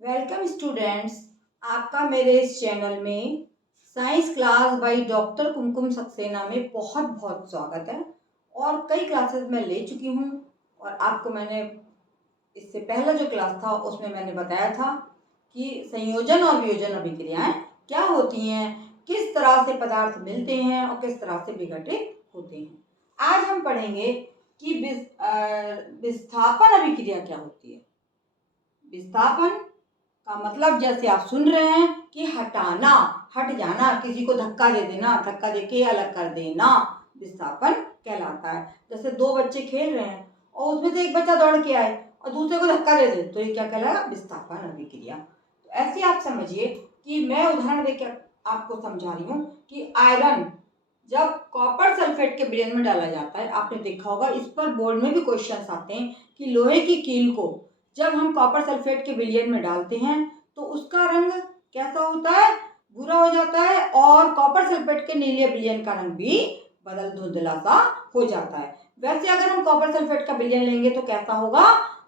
Welcome students, आपका मेरे इस चैनल में साइंस क्लास बाय डॉक्टर कुमकुम सक्सेना में बहुत बहुत स्वागत है। और कई क्लासेस मैं ले चुकी हूँ और आपको मैंने इससे पहला जो क्लास था उसमें मैंने बताया था कि संयोजन और वियोजन अभिक्रियाएं क्या होती हैं, किस तरह से पदार्थ मिलते हैं और किस तरह से विघटित होते हैं। आज हम पढ़ेंगे कि विस्थापन अभिक्रिया क्या होती है। विस्थापन का मतलब जैसे आप सुन रहे हैं कि हटाना, हट जाना, किसी को धक्का दे देना, धक्का दे के अलग कर देना विस्थापन कहलाता है। जैसे दो बच्चे खेल रहे हैं और उसमें से एक बच्चा दौड़ के आए और दूसरे को धक्का दे दे तो ये क्या कहलाएगा? विस्थापन अभिक्रिया। तो ऐसे आप समझिए कि मैं उदाहरण देकर आपको समझा रही हूँ कि आयरन जब कॉपर सल्फेट के विलयन में डाला जाता है, आपने देखा होगा, इस पर बोर्ड में भी क्वेश्चन आते हैं कि लोहे की कील को जब हम कॉपर सल्फेट के विलयन में डालते हैं तो उसका रंग कैसा होता है? भूरा हो जाता है। और कॉपर सल्फेट के नीले विलयन का रंग भी बदल धुंधला सा हो जाता है। वैसे अगर हम कॉपर सल्फेट का विलयन लेंगे तो कैसा होगा?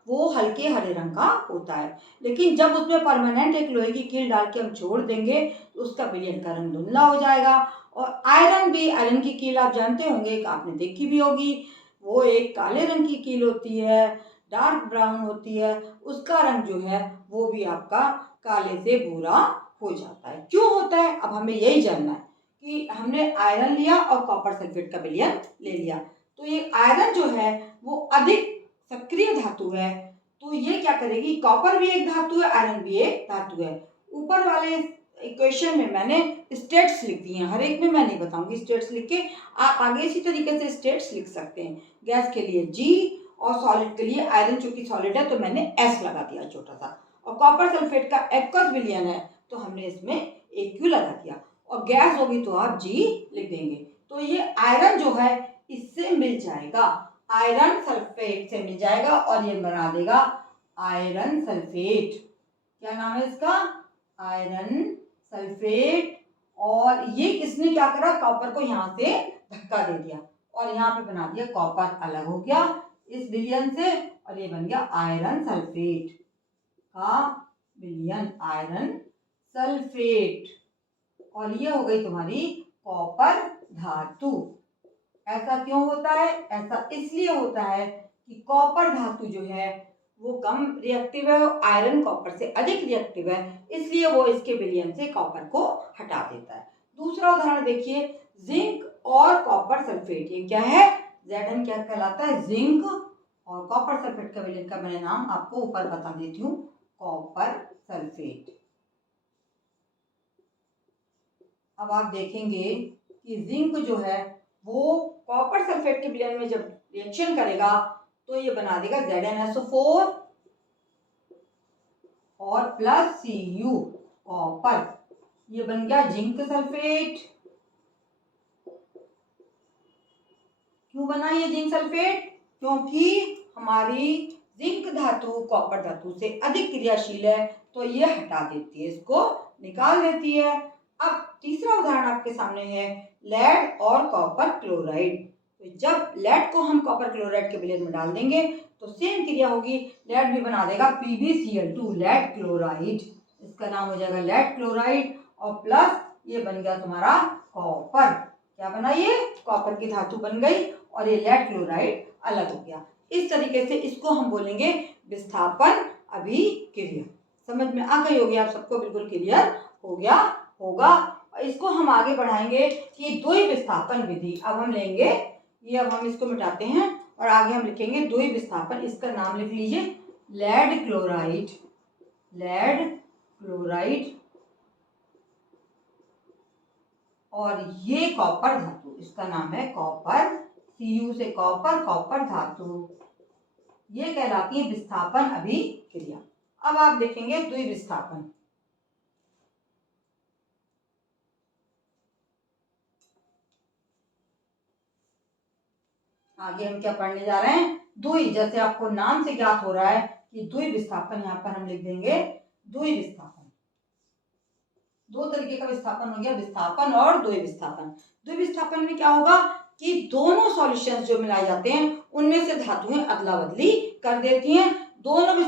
वो हल्के हरे रंग का होता है। लेकिन जब उसमें परमानेंट एक लोहे की कील डाल के हम छोड़ देंगे तो उसका विलयन का रंग धुंधला हो जाएगा। और आयरन भी, आयरन की कील आप जानते होंगे, आपने देखी भी होगी, वो एक काले रंग की कील होती है, डार्क ब्राउन होती है। उसका रंग जो है वो भी आपका काले से भूरा हो जाता है। क्यों होता है? अब हमें यही जानना है कि हमने आयरन लिया और कॉपर सल्फेट का विलयन ले लिया तो ये आयरन जो है वो अधिक सक्रिय धातु है। तो ये क्या करेगी? कॉपर भी एक धातु है, आयरन भी एक धातु है। ऊपर वाले इक्वेशन में मैंने स्टेट्स लिख दी हैं, हर एक में मैं नहीं बताऊंगी। स्टेट्स लिख के आप आगे इसी तरीके से स्टेट्स लिख सकते हैं। गैस के लिए जी और सॉलिड के लिए, आयरन चूंकि सॉलिड है तो मैंने एस लगा दिया छोटा सा। और कॉपर सल्फेट का एक्वस विलयन है तो हमने इसमें एक्यू लगा दिया। और गैस होगी तो आप जी लिख देंगे। तो ये आयरन जो है इससे मिल जाएगा, आयरन सल्फेट से मिल जाएगा और ये बना देगा आयरन सल्फेट। क्या नाम है इसका? Iron sulphate. और ये किसने क्या करा? कॉपर को यहाँ से धक्का दे दिया और यहाँ पे बना दिया, कॉपर अलग हो गया इस विलयन से और ये बन गया आयरन सल्फेट का विलयन, आयरन सल्फेट। और ये हो गई तुम्हारी कॉपर धातु। ऐसा क्यों होता है? ऐसा इसलिए होता है कि कॉपर धातु जो है वो कम रिएक्टिव है और आयरन कॉपर से अधिक रिएक्टिव है, इसलिए वो इसके विलयन से कॉपर को हटा देता है। दूसरा उदाहरण देखिए, जिंक और कॉपर सल्फेट। ये क्या है? Zn क्या कहलाता है? जिंक। और कॉपर सल्फेट का विलयन का मैंने नाम आपको ऊपर बता देती हूँ, कॉपर सल्फेट। अब आप देखेंगे कि जिंक जो है वो कॉपर सल्फेट के विलयन में जब रिएक्शन करेगा तो ये बना देगा ZnSO4 और प्लस Cu कॉपर। ये बन गया जिंक सल्फेट। क्यों बना ये जिंक सल्फेट? क्योंकि हमारी जिंक धातु कॉपर धातु से अधिक क्रियाशील है तो ये हटा देती है, इसको निकाल देती है। अब तीसरा उदाहरण आपके सामने है लेड और कॉपर क्लोराइड। तो जब लेड को हम कॉपर क्लोराइड के विलयन में डाल देंगे तो सेम क्रिया होगी, लेड भी बना देगा PbCl2, लेड क्लोराइड। इसका नाम हो जाएगा लेड क्लोराइड और प्लस ये बन गया तुम्हारा कॉपर। क्या बना? ये कॉपर की धातु बन गई और ये लेड क्लोराइड अलग हो गया। इस तरीके से इसको हम बोलेंगे विस्थापन अभिक्रिया। समझ में आ गई होगी आप सबको? बिल्कुल क्लियर हो गया होगा। इसको हम आगे बढ़ाएंगे कि द्वि विस्थापन विधि। अब हम लेंगे ये, अब हम इसको मिटाते हैं और आगे हम लिखेंगे द्वि विस्थापन। इसका नाम लिख लीजिए लेड क्लोराइड, लेड क्लोराइड। और ये कॉपर धातु, इसका नाम है कॉपर, Cu से कॉपर, कॉपर धातु। ये कहलाती है विस्थापन अभिक्रिया। अब आप देखेंगे द्वि विस्थापन। आगे हम क्या पढ़ने जा रहे हैं? द्वि, जैसे आपको नाम से ज्ञात हो रहा है कि द्वि विस्थापन, यहाँ पर हम लिख देंगे द्वि विस्थापन। दो तरीके का विस्थापन हो गया, विस्थापन और द्वि विस्थापन। द्वि विस्थापन में क्या होगा कि दोनों सॉल्यूशंस जो मिलाए जाते हैं उनमें से धातुएं अदला बदली कर देती हैं। दोनों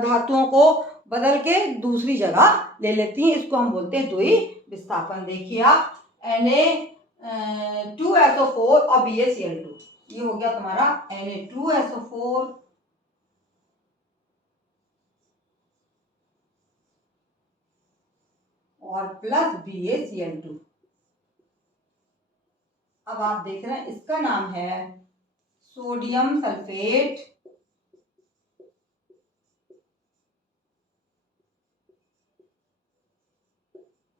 धातुओं को बदल के दूसरी जगह ले लेती हैं। इसको हम बोलते हैं द्विई विस्थापन। देखिए आप Na2SO4 और BaCl2, ये हो गया तुम्हारा Na2SO4 और प्लस BaCl2। अब आप देख रहे हैं इसका नाम है सोडियम सल्फेट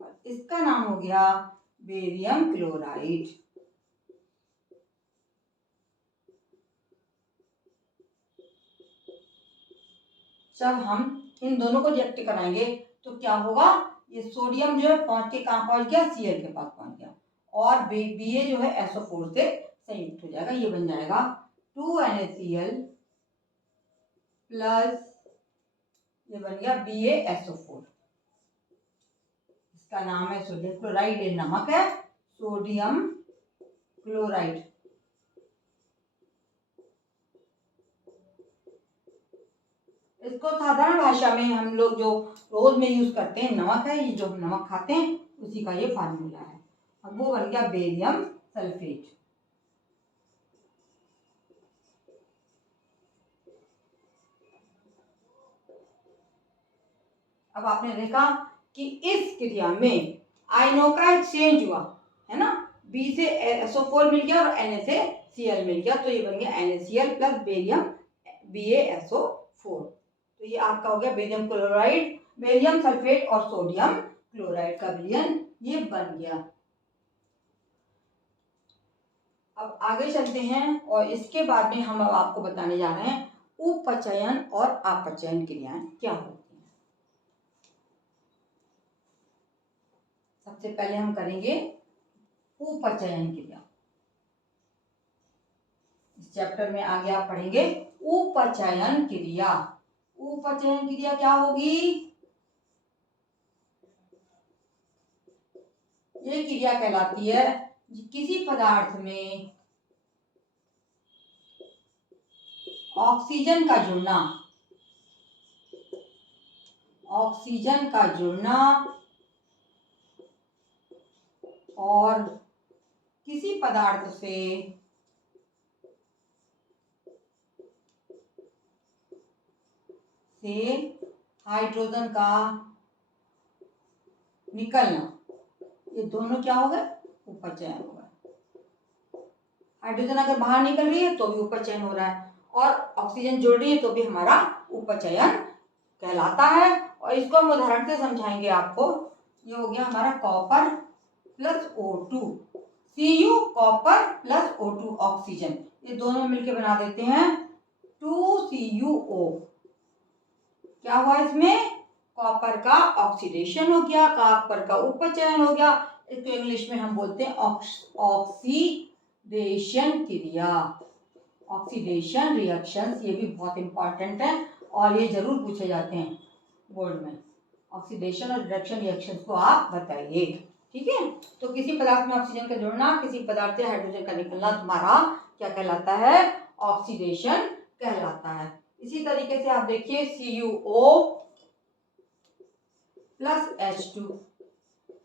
और इसका नाम हो गया बेरियम क्लोराइड। जब हम इन दोनों को रिएक्ट कराएंगे तो क्या होगा, ये सोडियम जो है पहुंच के कहाँ पहुंच गया, Cl के पास पहुंच गया और Ba जो है SO4 से संयुक्त हो जाएगा। ये बन जाएगा 2NaCl प्लस ये बन गया BaSO4। इसका नाम है सोडियम क्लोराइड, ये नमक है, सोडियम क्लोराइड। इसको साधारण भाषा में हम लोग जो रोज में यूज करते हैं नमक है, ये जो हम नमक खाते हैं उसी का ये फार्मूला है। अब वो बन गया बेरियम सल्फेट। अब आपने देखा कि इस क्रिया में आयनों का एक्सचेंज हुआ है ना, B से SO4 मिल गया और Na से Cl मिल गया, तो ये बन गया NaCl प्लस बेरियम BaSO4। तो ये आपका हो गया बेरियम क्लोराइड, बेरियम सल्फेट और सोडियम क्लोराइड का विलयन ये बन गया। अब आगे चलते हैं और इसके बाद में हम अब आपको बताने जा रहे हैं उपचयन और अपचयन क्रियाएं क्या होती हैं। सबसे पहले हम करेंगे उपचयन क्रिया। इस चैप्टर में आगे आप पढ़ेंगे उपचयन क्रिया। उपचयन क्रिया क्या होगी, ये क्रिया कहलाती है किसी पदार्थ में ऑक्सीजन का जुड़ना, ऑक्सीजन का जुड़ना और किसी पदार्थ से हाइड्रोजन का निकलना, ये दोनों क्या हो गए, उपचयन हो गए। हाइड्रोजन अगर बाहर निकल रही है तो भी उपचयन हो रहा है और ऑक्सीजन जुड़ रही है तो भी हमारा उपचयन कहलाता है। और इसको हम उदाहरण से समझाएंगे आपको। ये हो गया हमारा copper plus O2, Cu copper plus O2 oxygen, ये दोनों मिलके बना देते हैं 2CuO। क्या हुआ इसमें, कॉपर का ऑक्सीडेशन हो गया, कॉपर का उपचयन हो गया। इसको इंग्लिश में हम बोलते हैं ऑक्सीडेशन क्रिया, ऑक्सीडेशन रिएक्शंस। ये भी बहुत इंपॉर्टेंट है और ये जरूर पूछे जाते हैं बोर्ड में। ऑक्सीडेशन और रिडक्शन रिएक्शंस को आप बताइए, ठीक है। तो किसी पदार्थ में ऑक्सीजन का जुड़ना, किसी पदार्थ से हाइड्रोजन का निकलना तुम्हारा क्या कहलाता है, ऑक्सीडेशन कहलाता है। इसी तरीके से आप देखिए CuO प्लस H2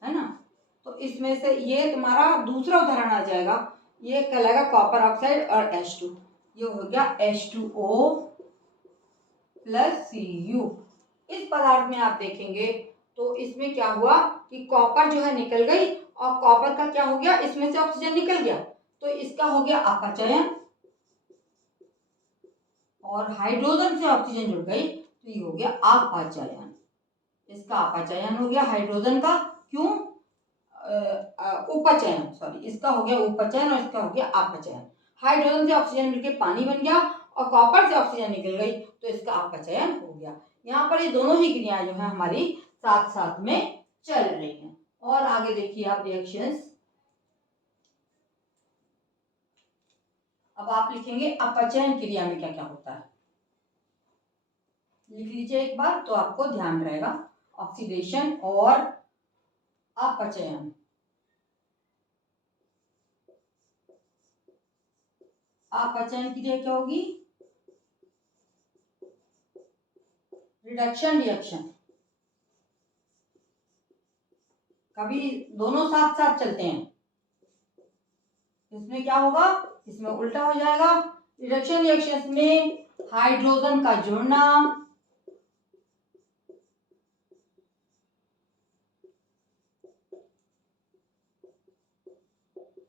है ना, तो इसमें से ये तुम्हारा दूसरा उदाहरण आ जाएगा, ये कहलाएगा कॉपर ऑक्साइड और H2। ये हो गया H2O प्लस Cu। इस पदार्थ में आप देखेंगे तो इसमें क्या हुआ कि कॉपर जो है निकल गई और कॉपर का क्या हो गया, इसमें से ऑक्सीजन निकल गया तो इसका हो गया अपचयन और हाइड्रोजन से ऑक्सीजन जुड़ गई तो ये हो गया अपचयन। इसका अपचयन हो गया हाइड्रोजन का, क्यों, उपचयन, सॉरी, इसका हो गया उपचयन और इसका हो गया अपचयन। हाइड्रोजन से ऑक्सीजन मिलकर पानी बन गया और कॉपर से ऑक्सीजन निकल गई तो इसका अपचयन हो गया। यहाँ पर ये दोनों ही क्रियाएं जो है हमारी साथ साथ में चल रही हैं। और आगे देखिए आप रिएक्शंस। अब आप लिखेंगे अपचयन क्रिया में क्या क्या होता है, लिख लीजिए एक बार तो आपको ध्यान रहेगा। ऑक्सीडेशन और अपचयन। अपचयन क्रिया क्या होगी, रिडक्शन रिएक्शन, कभी दोनों साथ साथ चलते हैं, इसमें क्या होगा, इसमें उल्टा हो जाएगा। रिडक्शन रिएक्शन में हाइड्रोजन का जुड़ना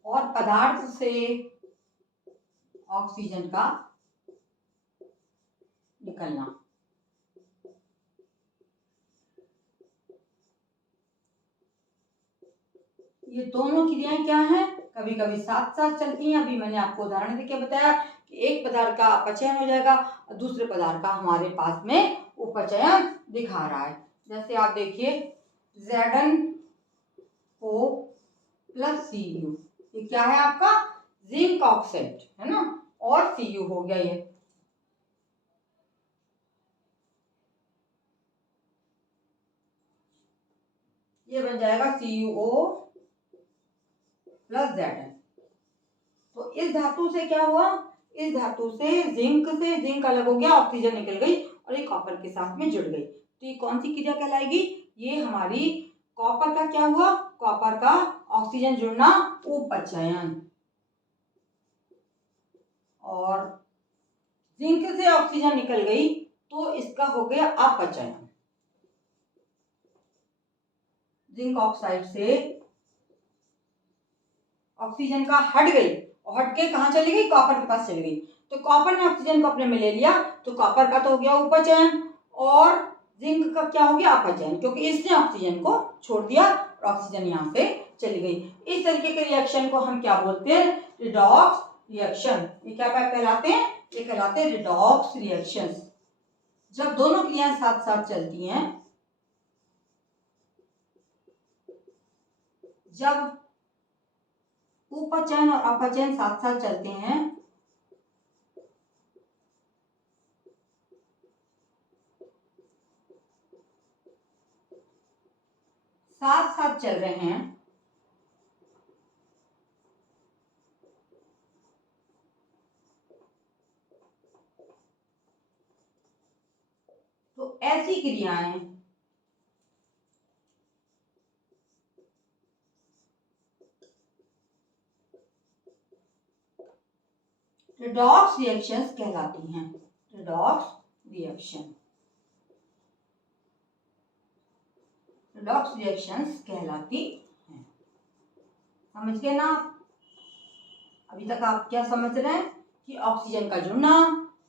और पदार्थ से ऑक्सीजन का निकलना। ये दोनों क्रियाएं क्या हैं, कभी कभी साथ साथ चलती हैं। अभी मैंने आपको उदाहरण देके बताया कि एक पदार्थ का अपचयन हो जाएगा और दूसरे पदार्थ का हमारे पास में उपचयन दिखा रहा है। जैसे आप देखिए ZnO प्लस Cu, ये क्या है आपका, जिंक ऑक्साइड है ना, और Cu हो गया ये बन जाएगा CuO प्लस Zn। तो इस धातु से क्या हुआ, इस धातु से जिंक अलग हो गया, ऑक्सीजन निकल गई और ये कॉपर के साथ में जुड़ गई। तो ये कौन सी क्रिया कहलाएगी, ये हमारी कॉपर का क्या हुआ, कॉपर का ऑक्सीजन जुड़ना उपचयन, और जिंक से ऑक्सीजन निकल गई तो इसका हो गया अपचयन। जिंक ऑक्साइड से ऑक्सीजन का हट गई और हट के कहाँ चली गई, कॉपर के पास चली गई। तो कॉपर ने ऑक्सीजन को अपने में ले लिया तो कॉपर का तो हो गया उपचयन और जिंक का क्या हो गया, अपचयन, क्योंकि इसने ऑक्सीजन को छोड़ दिया और ऑक्सीजन यहाँ से चली गई। इस तरीके के रिएक्शन को हम क्या बोलते हैं, रिडॉक्स रिएक्शन। ये क्या कहलाते हैं, ये कहलाते हैं रिडॉक्स रिएक्शंस। जब दोनों क्रियाएं साथ साथ चलती हैं, जब उपचयन और अपचयन साथ साथ चलते हैं, साथ साथ चल रहे हैं, तो ऐसी क्रियाएं रिडॉक्स रिएक्शंस कहलाती हैं। रिडॉक्स रिएक्शन, रिडॉक्स रिएक्शंस कहलाती हैं। समझ गए ना, अभी तक आप क्या समझ रहे हैं कि ऑक्सीजन का जुड़ना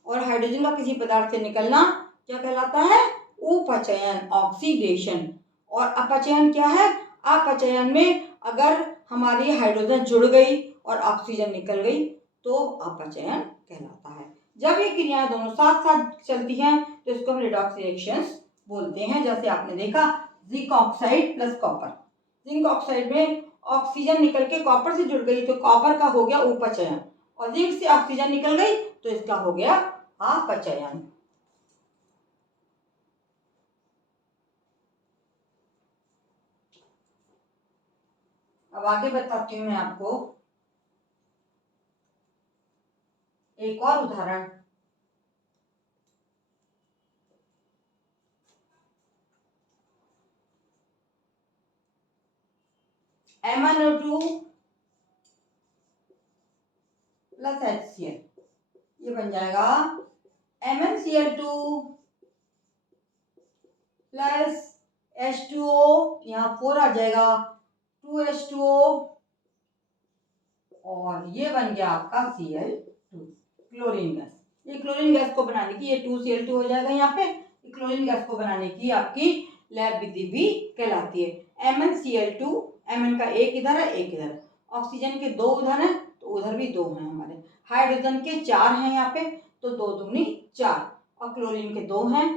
और हाइड्रोजन का किसी पदार्थ से निकलना क्या कहलाता है, उपचयन, ऑक्सीडेशन। और अपचयन क्या है, अपचयन में अगर हमारी हाइड्रोजन जुड़ गई और ऑक्सीजन निकल गई तो अपचयन कहलाता है। जब ये क्रियाएं दोनों साथ साथ चलती हैं तो इसको हम रिडॉक्स रिएक्शंस बोलते हैं। जैसे आपने देखा zinc oxide plus copper, zinc oxide में ऑक्सीजन निकल के कॉपर से जुड़ गई तो कॉपर का हो गया उपचयन और जिंक से ऑक्सीजन निकल गई तो इसका हो गया अपचयन। अब आगे बताती हूँ मैं आपको एक और उदाहरण। MnO2 प्लस HCl, ये बन जाएगा MnCl2 प्लस H2O, यहाँ 4 आ जाएगा 2H2O, और ये बन गया आपका Cl2, क्लोरीन गैस। ये क्लोरीन गैस को बनाने की, ये 2Cl2 हो जाएगा यहाँ पे, क्लोरीन गैस को बनाने की आपकी लैब विधि भी कहलाती है। MnCl2, Mn का एक इधर है एक इधर, ऑक्सीजन के 2 उधर हैं तो उधर भी 2 हैं हमारे, हाइड्रोजन के 4 हैं यहाँ पे तो 2 दूनी 4, और क्लोरीन के 2 हैं,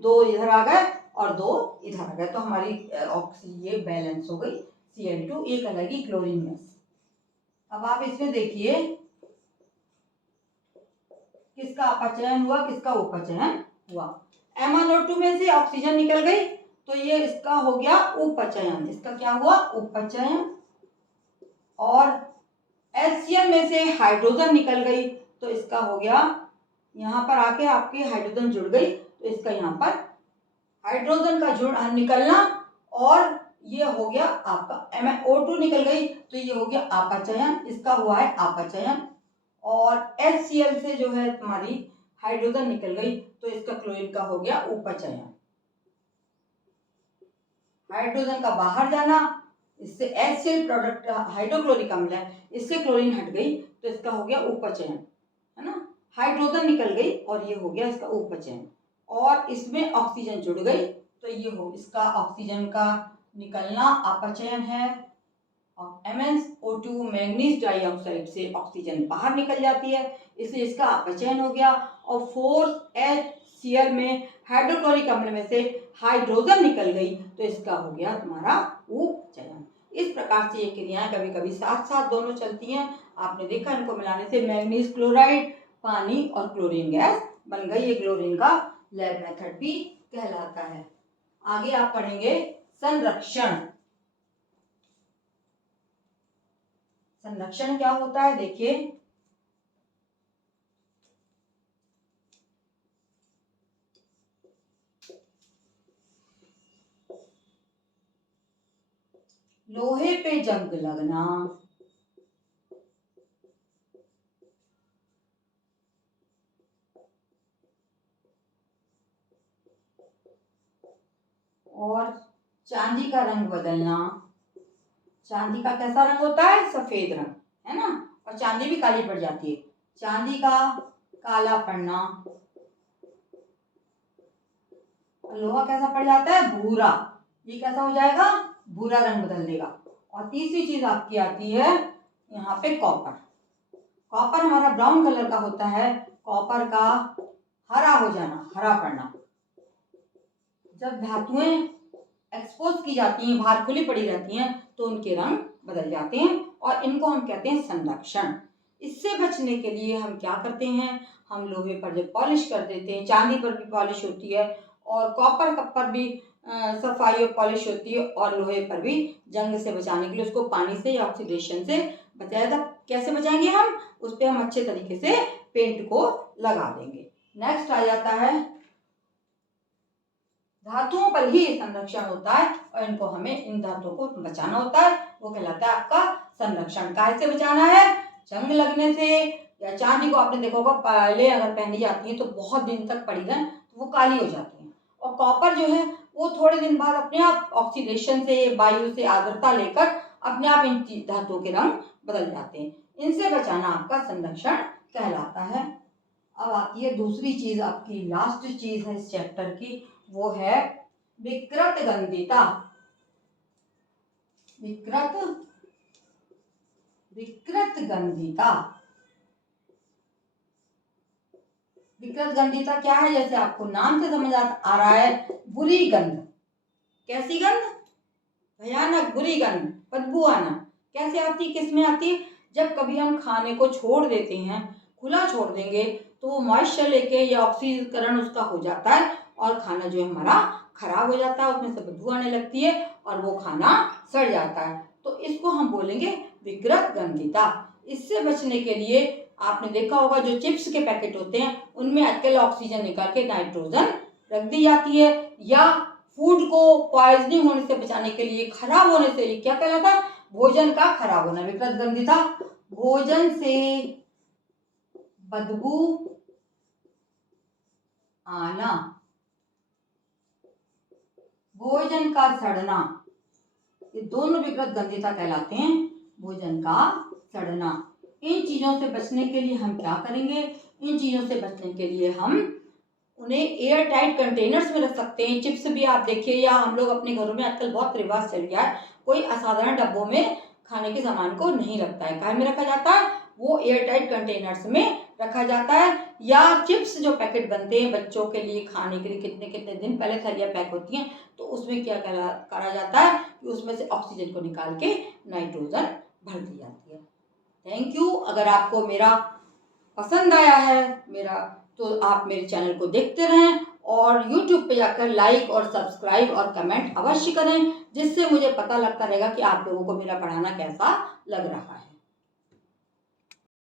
2 इधर आ गए और 2 इधर आ गए, तो हमारी ऑक्सीजन ये बैलेंस हो गई Cl2, एक अलग ही क्लोरीन गैस। अब आप इसमें देखिए किसका अपचयन हुआ किसका उपचयन हुआ। MnO2 में से ऑक्सीजन निकल गई तो ये इसका हो गया उपचयन, इसका क्या हुआ उपचयन, और HCl में से हाइड्रोजन निकल गई तो इसका हो गया, यहाँ पर आके आपकी हाइड्रोजन जुड़ गई तो तो इसका यहाँ पर हाइड्रोजन का जुड़ निकलना, और ये हो गया आपका MnO2 निकल गई, तो ये हो गया अपचयन, इसका हुआ है अपचयन। और HCl से जो है तुम्हारी हाइड्रोजन निकल गई, तो इसका क्लोरीन का हो गया उपचयन। हाइड्रोजन का बाहर जाना, इससे HCl प्रोडक्ट हाइड्रोक्लोरिक अम्ल है, इससे क्लोरीन हट गई, तो इसका हो गया उपचयन, है ना। हाइड्रोजन निकल गई और ये हो गया इसका उपचयन, और इसमें ऑक्सीजन जुड़ गई, तो ये हो इसका ऑक्सीजन का निकलना अपचयन है। और MnO2 मैग्नीज डाइऑक्साइड से ऑक्सीजन बाहर निकल जाती है, इसलिए इसका अपचयन हो गया। और 4HCl में हाइड्रोक्लोरिक अम्ल में से हाइड्रोजन निकल गई, तो इसका हो गया तुम्हारा उपचयन। इस प्रकार से ये क्रियाएं कभी कभी साथ साथ दोनों चलती हैं। आपने देखा इनको मिलाने से मैग्नीज क्लोराइड, पानी और क्लोरीन गैस बन गई। ये क्लोरीन का लैब मेथड भी कहलाता है। आगे आप पढ़ेंगे संरक्षण। संरक्षण क्या होता है, देखिए। लोहे पे जंग लगना, और चांदी का रंग बदलना। चांदी का कैसा रंग होता है, सफेद रंग, है ना, और चांदी भी काली पड़ जाती है। चांदी का काला पड़ना, लोहा कैसा पड़ जाता है, भूरा, ये कैसा हो जाएगा, भूरा रंग बदल देगा। और तीसरी चीज आपकी आती है यहाँ पे कॉपर। कॉपर हमारा ब्राउन कलर का होता है, कॉपर का हरा हो जाना, हरा पड़ना। जब धातुएं एक्सपोज की जाती हैं, बाहर खुली पड़ी रहती हैं, तो उनके रंग बदल जाते हैं, और इनको हम कहते हैं संरक्षण। इससे बचने के लिए हम क्या करते हैं, हम लोहे पर जब पॉलिश कर देते हैं, चांदी पर भी पॉलिश होती है, और कॉपर कप पर भी सफाई और पॉलिश होती है, और लोहे पर भी जंग से बचाने के लिए उसको पानी से या ऑक्सीडेशन से बचाएगा। कैसे बचाएंगे हम, उस पर हम अच्छे तरीके से पेंट को लगा देंगे। नेक्स्ट आ जाता है धातुओं पर ही संरक्षण होता है, और इनको हमें इन धातुओं को बचाना होता है, वो कहलाता है आपका संरक्षण। कैसे बचाना है, जंग लगने से, या चांदी को आपने देखा होगा पहले अगर पहनी जाती है तो बहुत दिन तक पड़ी रहे तो वो काली हो जाती है, और कॉपर जो है वो थोड़े दिन बाद अपने आप ऑक्सीडेशन से, वायु से आर्द्रता लेकर अपने आप इन धातुओं के रंग बदल जाते हैं। इनसे बचाना आपका संरक्षण कहलाता है। अब आती है दूसरी चीज, आपकी लास्ट चीज है इस चैप्टर की, वो है विकृत गंधिता। विकृत गंधिता। विकृत गंधिता क्या है, जैसे आपको नाम से समझ आ रहा है, बुरी गंध। कैसी गंध, भयानक बुरी गंध, बदबू आना। कैसे आती, किस में आती, जब कभी हम खाने को छोड़ देते हैं, खुला छोड़ देंगे, तो वो मॉइस्चर लेके या ऑक्सीकरण उसका हो जाता है, और खाना जो है हमारा खराब हो जाता है, उसमें से बदबू आने लगती है, और वो खाना सड़ जाता है। तो इसको हम बोलेंगे विकृत गंधिता। इससे बचने के लिए आपने देखा होगा जो चिप्स के पैकेट होते हैं उनमें आजकल ऑक्सीजन निकाल के नाइट्रोजन रख दी जाती है, या फूड को पॉइजनिंग होने से बचाने के लिए, खराब होने से, ये क्या कहलाता है, भोजन का खराब होना, विकृत गंधिता। भोजन से बदबू आना, भोजन का सड़ना, ये दोनों विकृत गंधिता कहलाते हैं, भोजन का सड़ना। इन चीजों से बचने के लिए हम क्या करेंगे, इन चीजों से बचने के लिए हम उन्हें एयर टाइट कंटेनर्स में रख सकते हैं। चिप्स भी आप देखिए, या हम लोग अपने घरों में आजकल बहुत रिवाज चल गया है, कोई असाधारण डब्बों में खाने के सामान को नहीं रखता है। कहाँ में रखा जाता है, वो एयर टाइट कंटेनर्स में रखा जाता है। या चिप्स जो पैकेट बनते हैं बच्चों के लिए खाने के लिए, कितने कितने दिन पहले थैलियाँ पैक होती हैं, तो उसमें क्या करा जाता है कि उसमें से ऑक्सीजन को निकाल के नाइट्रोजन भर दी जाती है। Thank you. अगर आपको मेरा पसंद आया है तो आप मेरे चैनल को देखते रहें, और YouTube पे जाकर लाइक और सब्सक्राइब और कमेंट अवश्य करें, जिससे मुझे पता लगता रहेगा कि आप लोगों को मेरा पढ़ाना कैसा लग रहा है।